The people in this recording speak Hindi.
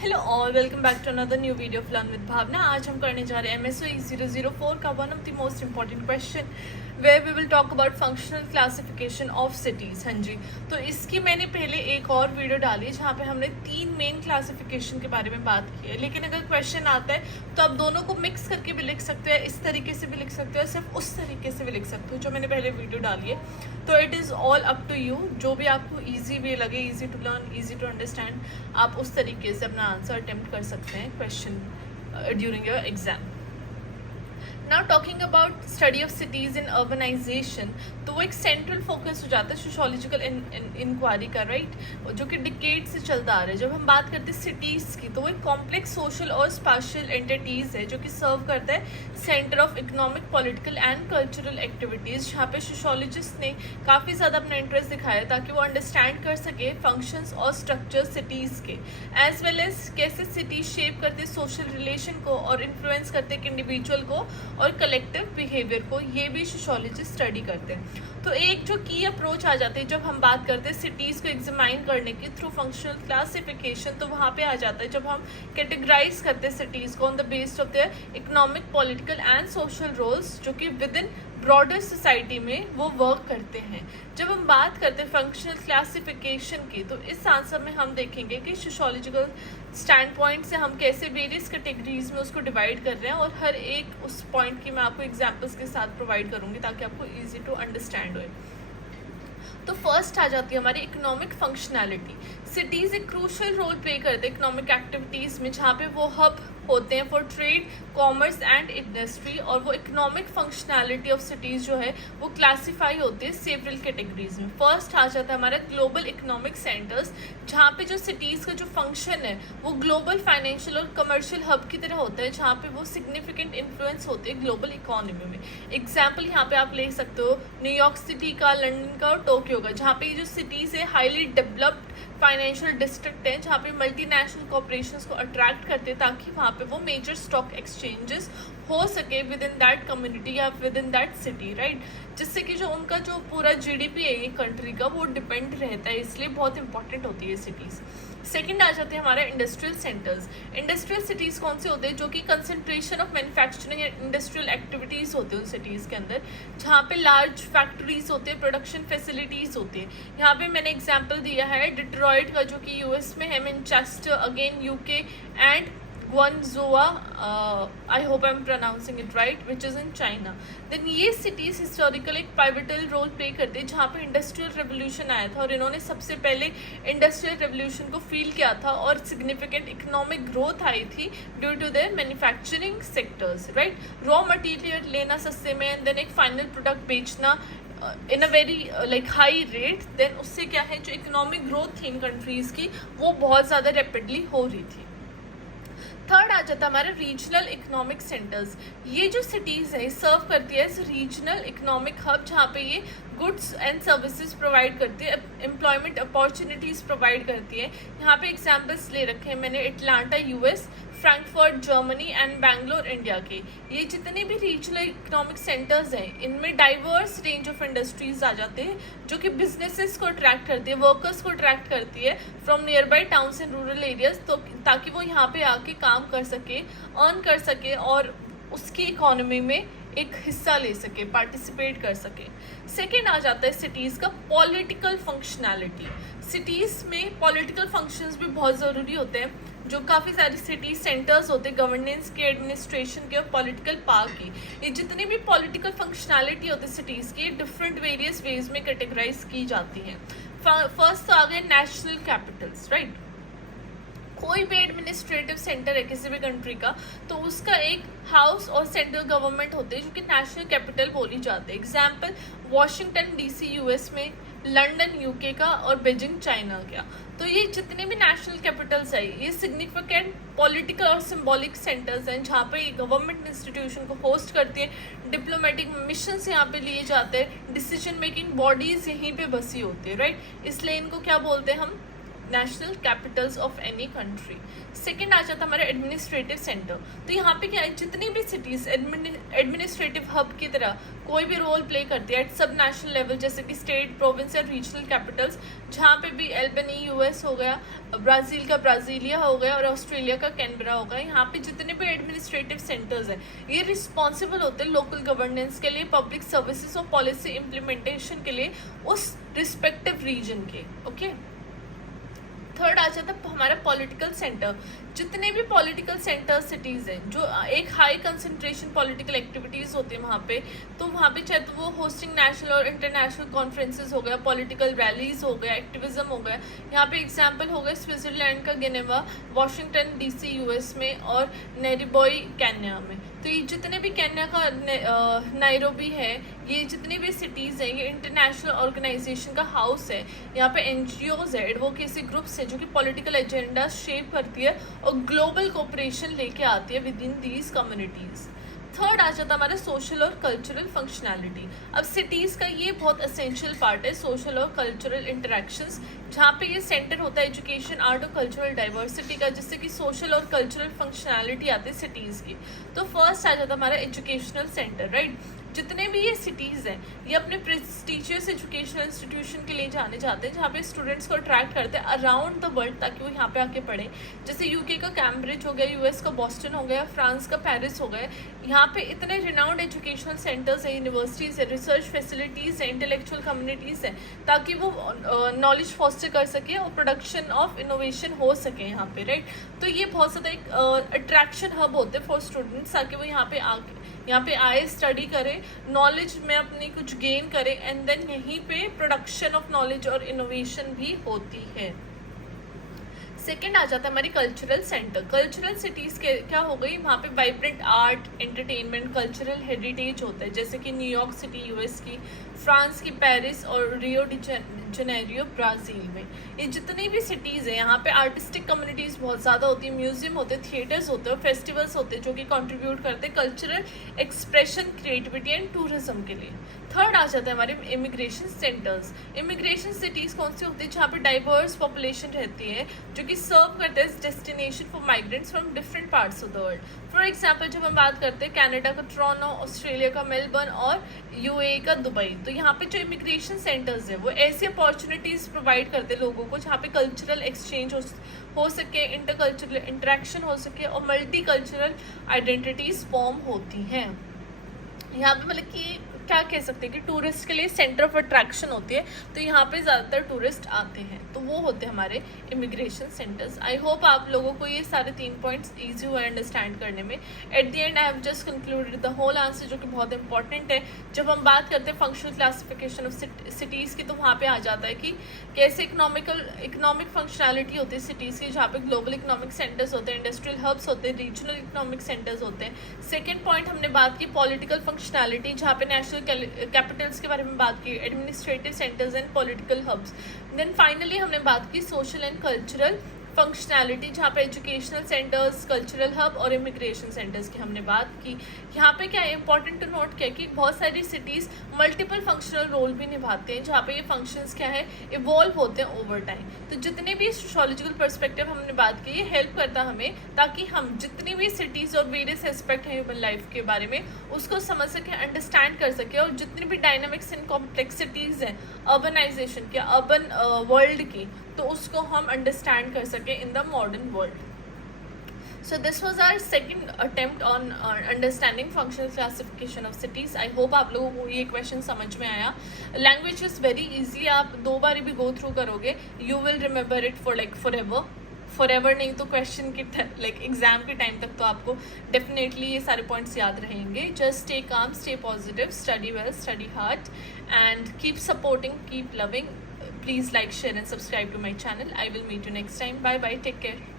Hello all, welcome back to another new video of learn with Bhavna. आज हम करने जा रहे हैं MSOE 004 का one of the most important question where we will talk about functional classification of cities. हाँ जी, तो इसकी मैंने पहले एक और वीडियो डाली जहाँ पे हमने 3 मेन क्लासिफिकेशन के बारे में बात की है। लेकिन अगर क्वेश्चन आता है तो आप दोनों को मिक्स करके भी लिख सकते हो, इस तरीके से भी लिख सकते हो, सिर्फ उस तरीके से भी लिख सकते हो जो मैंने पहले वीडियो डाली है। तो it is all up to you, जो भी आपको ईजी भी लगे, easy to learn, easy to understand, आप उस तरीके से अपना आंसर अटेम्प्ट कर सकते हैं question during your exam. Now talking about study of cities in urbanisation, तो वो एक सेंट्रल फोकस हो जाता है सोशोलॉजिकल इंक्वायरी का, राइट, जो कि डिकेड से चलता आ रहा है। जब हम बात करते हैं सिटीज़ की, तो वो एक कॉम्प्लेक्स सोशल और स्पाशियल एंटिटीज़ है जो कि सर्व करता है centre of economic, political and cultural activities, जहाँ पे सोशोलॉजिस्ट ने काफ़ी ज़्यादा अपना इंटरेस्ट दिखाया ताकि वो अंडरस्टैंड कर सके फंक्शंस और स्ट्रक्चर सिटीज़ के, एज वेल एज कैसे सिटीज़ शेप करते सोशल रिलेशन को और इन्फ्लुएंस करते एक इंडिविजुअल को और कलेक्टिव बिहेवियर को। ये भी सोशोलॉजिस्ट स्टडी करते हैं। तो एक जो की अप्रोच आ जाती है जब हम बात करते हैं सिटीज़ को एग्जामाइन करने की थ्रू फंक्शनल क्लासिफिकेशन, तो वहाँ पे आ जाता है जब हम कैटेगराइज करते हैं सिटीज़ को on the based of their economic, political and social roles जो कि विद इन ब्रॉडर सोसाइटी में वो वर्क करते हैं। जब हम बात करते हैं फंक्शनल क्लासिफिकेशन की, तो इस आंसर में हम देखेंगे कि सोशोलॉजिकल स्टैंड पॉइंट से हम कैसे वेरियस कैटेगरीज में उसको डिवाइड कर रहे हैं, और हर एक उस पॉइंट की मैं आपको एग्जांपल्स के साथ प्रोवाइड करूंगी ताकि आपको इजी टू अंडरस्टैंड होए। तो फर्स्ट आ जाती है हमारी इकोनॉमिक फंक्शनैलिटी। सिटीज़ एक क्रूशल रोल प्ले करते हैं इकोनॉमिक एक्टिविटीज़ में, जहाँ पे वो हब होते हैं for trade, commerce and industry, और वो इकोनॉमिक फंक्शनैलिटी ऑफ सिटीज़ जो है वो क्लासीफाई होती है सेवरल कैटेगरीज में। फर्स्ट आ जाता है हमारा ग्लोबल इकोनॉमिक सेंटर्स, जहाँ पे जो सिटीज़ का जो फंक्शन है वो ग्लोबल फाइनेंशियल और कमर्शियल हब की तरह होता है, जहाँ पे वो सिग्निफिकेंट इन्फ्लुएंस होते हैं ग्लोबल इकोनॉमी में। एग्जाम्पल यहाँ पे आप ले सकते हो न्यूयॉर्क सिटी का, लंदन का और टोक्यो का, जहाँ पे ये जो सिटीज़ है हाईली डेवलप्ड फाइनेंशियल डिस्ट्रिक्ट है, जहाँ पे मल्टीनेशनल कॉर्पोरेशंस को अट्रैक्ट करते हैं ताकि वहाँ पे वो मेजर स्टॉक एक्सचेंजेस हो सके विद इन दैट कम्युनिटी या with in that city, right, जिससे कि जो उनका जो पूरा जीडीपी है ये कंट्री का वो डिपेंड रहता है, इसलिए बहुत इंपॉर्टेंट होती है सिटीज़। सेकंड आ जाते हैं हमारा इंडस्ट्रियल सेंटर्स। इंडस्ट्रियल सिटीज़ कौन से होते हैं? जो कि concentration of manufacturing and industrial activities होते हैं उन सिटीज़ के अंदर, जहाँ पे लार्ज फैक्ट्रीज होते हैं, प्रोडक्शन फैसिलिटीज़ होती है। यहाँ पे मैंने एग्जांपल दिया है डिट्रॉइट का जो कि यूएस में है, Manchester again UK, and Guangzhou, I hope I'm pronouncing it right, which is in China. Then ये cities historical एक pivotal role play करते हैं जहाँ पे इंडस्ट्रियल रेवोल्यूशन आया था और इन्होंने सबसे पहले इंडस्ट्रियल रेवोल्यूशन को फील किया था और सिग्निफिकेंट इकोनॉमिक ग्रोथ आई थी due to their manufacturing sectors, right. Raw material लेना सस्ते में एंड देन एक फाइनल प्रोडक्ट बेचना in a very like high rate, then उससे क्या है जो इकोनॉमिक ग्रोथ थी इन कंट्रीज़ की वो बहुत ज़्यादा रैपिडली हो रही थी। थर्ड आ जाता है हमारा रीजनल इकोनॉमिक सेंटर्स। ये जो सिटीज़ है सर्व करती है एज रीजनल इकोनॉमिक हब, जहाँ पे ये गुड्स एंड सर्विसेज प्रोवाइड करती है, एम्प्लॉयमेंट अपॉर्चुनिटीज़ प्रोवाइड करती है। यहाँ पे एग्जांपल्स ले रखे हैं मैंने Atlanta US, Frankfurt Germany and Bangalore India के। ये जितने भी रीजनल इकोनॉमिक सेंटर्स हैं इनमें डाइवर्स रेंज ऑफ इंडस्ट्रीज आ जाते हैं जो कि बिजनेसेस को अट्रैक्ट करती है, वर्कर्स को अट्रैक्ट करती है from near by towns and rural areas, तो ताकि वो यहाँ पे आके काम कर सके, अर्न कर सके और उसकी इकोनॉमी में एक हिस्सा ले सके, पार्टिसिपेट कर सके। सेकेंड आ जाता है सिटीज़ का पॉलिटिकल फंक्शनैलिटी। सिटीज़ में पॉलिटिकल फंक्शंस भी बहुत ज़रूरी होते हैं, जो काफ़ी सारी सिटी सेंटर्स होते हैं गवर्नेंस के, एडमिनिस्ट्रेशन के और पॉलिटिकल पावर की। ये जितनी भी पॉलिटिकल फंक्शनैलिटी होती है सिटीज़ की डिफरेंट वेरियस वेज में कैटेगराइज की जाती हैं। फर्स्ट तो आ गए नेशनल कैपिटल्स, राइट। कोई भी एडमिनिस्ट्रेटिव सेंटर है किसी भी कंट्री का तो उसका एक हाउस और सेंट्रल गवर्नमेंट होते हैं जो कि नेशनल कैपिटल बोली जाते हैं। एग्जाम्पल वाशिंगटन डीसी यूएस में, लंदन यूके का और बीजिंग चाइना का। तो ये जितने भी नेशनल कैपिटल्स है ये सिग्निफिकेंट पॉलिटिकल और सिंबॉलिक सेंटर्स हैं जहाँ पे गवर्नमेंट इंस्टीट्यूशन को होस्ट करती है, डिप्लोमेटिक मिशंस यहाँ पे लिए जाते हैं, डिसीजन मेकिंग बॉडीज़ यहीं पे बसी होती है, राइट। इसलिए इनको क्या बोलते हैं हम? National capitals of any country. Second आ जाता है हमारा एडमिनिस्ट्रेटिव सेंटर। तो यहाँ पे क्या है, जितनी भी सिटीज़ एडमिनिस्ट्रेटिव हब की तरह कोई भी रोल प्ले करती है एट सब नेशनल लेवल, जैसे कि स्टेट, प्रोविंस या रीजनल कैपिटल्स, जहाँ पे भी एल्बनी यूएस हो गया, ब्राज़ील का ब्राज़ीलिया हो गया और ऑस्ट्रेलिया का कैनबरा हो गया। यहाँ पे जितने भी एडमिनिस्ट्रेटिव सेंटर्स हैं ये रिस्पॉन्सिबल होते हैं लोकल गवर्नेंस के लिए, पब्लिक सर्विसेज और पॉलिसी इम्प्लीमेंटेशन के लिए उस रिस्पेक्टिव रीजन के। ओके, थर्ड आ जाता है हमारा पॉलिटिकल सेंटर। जितने भी पॉलिटिकल सेंटर सिटीज़ हैं जो एक हाई कंसंट्रेशन पॉलिटिकल एक्टिविटीज़ होती है वहाँ पे, तो वहाँ पे चाहे तो वो होस्टिंग नेशनल और इंटरनेशनल कॉन्फ्रेंसेस हो गया, पॉलिटिकल रैलीज हो गया, एक्टिविज्म हो गया। यहाँ पे एग्जांपल हो गया स्विट्ज़रलैंड का जेनेवा, वाशिंगटन डीसी यूएस में और नैरोबी केन्या में। तो ये जितने भी केन्या का नैरोबी है, ये जितनी भी सिटीज़ हैं ये इंटरनेशनल ऑर्गेनाइजेशन का हाउस है। यहाँ पे एनजीओज है, एडवोकेसी ग्रुप्स है जो कि पॉलिटिकल एजेंडा शेप करती है और ग्लोबल कोऑपरेशन लेके आती है within these communities. Third आ जाता है हमारा सोशल और कल्चरल फंक्शनैलिटी। अब सिटीज़ का ये बहुत असेंशियल पार्ट है, सोशल और कल्चरल इंटरेक्शंस, जहाँ पे ये सेंटर होता है एजुकेशन, आर्ट और कल्चरल डाइवर्सिटी का, जिससे कि सोशल और कल्चरल फंक्शनैलिटी आती है सिटीज़ की। तो फर्स्ट आ जाता है हमारा एजुकेशनल सेंटर, राइट। जितने भी ये सिटीज़ हैं ये अपने प्रेस्टिजियस एजुकेशनल इंस्टीट्यूशन के लिए जाने जाते हैं, जहाँ पे स्टूडेंट्स को अट्रैक्ट करते हैं अराउंड द वर्ल्ड ताकि वो यहाँ पे आके पढ़ें। जैसे यूके का कैम्ब्रिज हो गया, यूएस का बॉस्टन हो गया, फ्रांस का पेरिस हो गया। यहाँ पे इतने रिनाउंड एजुकेशनल सेंटर्स हैं, यूनिवर्सिटीज़ है, रिसर्च फैसिलिटीज़ है, इंटेलेक्चुअल कम्युनिटीज़ हैं, ताकि वो नॉलेज फॉस्टर कर सके और प्रोडक्शन ऑफ इनोवेशन हो सके यहाँ पे, राइट। तो ये बहुत ज़्यादा एक अट्रैक्शन हब होते हैं फॉर स्टूडेंट्स, ताकि वो यहाँ पे आए, स्टडी करें, नॉलेज में अपनी कुछ गेन करें, एंड देन यहीं पे प्रोडक्शन ऑफ नॉलेज और इनोवेशन भी होती है। सेकेंड आ जाता है हमारी कल्चरल सेंटर। कल्चरल सिटीज़ के क्या हो गई, वहाँ पे vibrant art, entertainment, cultural heritage होता है, जैसे कि न्यूयॉर्क सिटी यूएस की, फ्रांस की पेरिस और रियो डी जनेरियो ब्राज़ील में। ये जितनी भी सिटीज़ हैं यहाँ पे आर्टिस्टिक कम्युनिटीज़ बहुत ज़्यादा होती है, म्यूजियम होते हैं, थिएटर्स होते हैं, फेस्टिवल्स होते हैं जो कि कंट्रीब्यूट करते हैं cultural expression, creativity and tourism के लिए। थर्ड आ जाता है हमारे इमिग्रेशन सेंटर्स। इमिग्रेशन सिटीज़ कौन सी होती है, जहाँ पे डाइवर्स पॉपुलेशन रहती है जो कि सर्व करते हैं destination for migrants from different parts of the world. For example जब हम बात करते हैं कनाडा का टोरंटो, ऑस्ट्रेलिया का मेलबर्न और यूएई का दुबई, तो यहाँ पे जो इमिग्रेशन सेंटर्स है वो ऐसी अपॉर्चुनिटीज़ प्रोवाइड करते हैं लोगों को जहाँ पे कल्चरल एक्सचेंज हो सके, इंटरकल्चरल इंटरेक्शन हो सके और मल्टी कल्चरल आइडेंटिटीज़ फॉर्म होती हैं। यहाँ पे मतलब कि क्या कह सकते हैं कि टूरिस्ट के लिए सेंटर ऑफ अट्रैक्शन होती है, तो यहाँ पे ज़्यादातर टूरिस्ट आते हैं, तो वो होते हैं हमारे इमिग्रेशन सेंटर्स। आई होप आप लोगों को ये सारे 3 पॉइंट्स ईजी हुए अंडरस्टैंड करने में। At the end I have just concluded the whole answer, जो कि बहुत इंपॉर्टेंट है। जब हम बात करते हैं फंक्शनल क्लासिफिकेशन ऑफ सिटीज़ की, तो वहाँ पे आ जाता है कि कैसे इकोनॉमिक फंक्शनैलिटी होती है सिटीज़ की, जहाँ पे ग्लोबल इकोनॉमिक सेंटर्स होते हैं, इंडस्ट्रियल हब्स होते हैं, रीजनल इकोनॉमिक सेंटर्स होते हैं। सेकेंड पॉइंट हमने बात की पॉलिटिकल फंक्शनैलिटी, जहाँ पे नेशनल कैपिटल्स के बारे में बात की, administrative centres and political hubs. Then finally हमने बात की सोशल एंड कल्चरल फंक्शनैलिटी, जहाँ पे एजुकेशनल सेंटर्स, कल्चरल हब और इमिग्रेशन सेंटर्स की हमने बात की। यहाँ पे क्या है इंपॉर्टेंट टू नोट क्या कि बहुत सारी सिटीज़ मल्टीपल फंक्शनल रोल भी निभाते हैं, जहाँ पे ये फंक्शंस क्या है इवॉल्व होते हैं ओवर टाइम। तो जितने भी सोशोलॉजिकल पर्सपेक्टिव हमने बात की, ये हेल्प करता हमें ताकि हम जितनी भी सिटीज़ और वेरियस एस्पेक्ट हैं ह्यूमन लाइफ के बारे में उसको समझ सकें, अंडरस्टैंड कर सकें, और जितनी भी डायनामिक्स एंड कॉम्प्लेक्सिटीज़ हैं अर्बनाइजेशन के, अर्बन वर्ल्ड की, तो उसको हम अंडरस्टैंड कर सकें in the modern world. So this was our second attempt on understanding functional classification of cities. I hope आप लोगों को ये क्वेश्चन समझ में आया। लैंग्वेज इज़ वेरी इजी, आप 2 बार भी गो थ्रू करोगे, you will remember it for like forever नहीं तो क्वेश्चन के लाइक एग्जाम के टाइम तक तो आपको डेफिनेटली ये सारे पॉइंट्स याद रहेंगे। Just stay calm, stay positive, study well, study hard and keep supporting, keep loving. Please like, share and subscribe to my channel. I will meet you next time. Bye bye. Take care.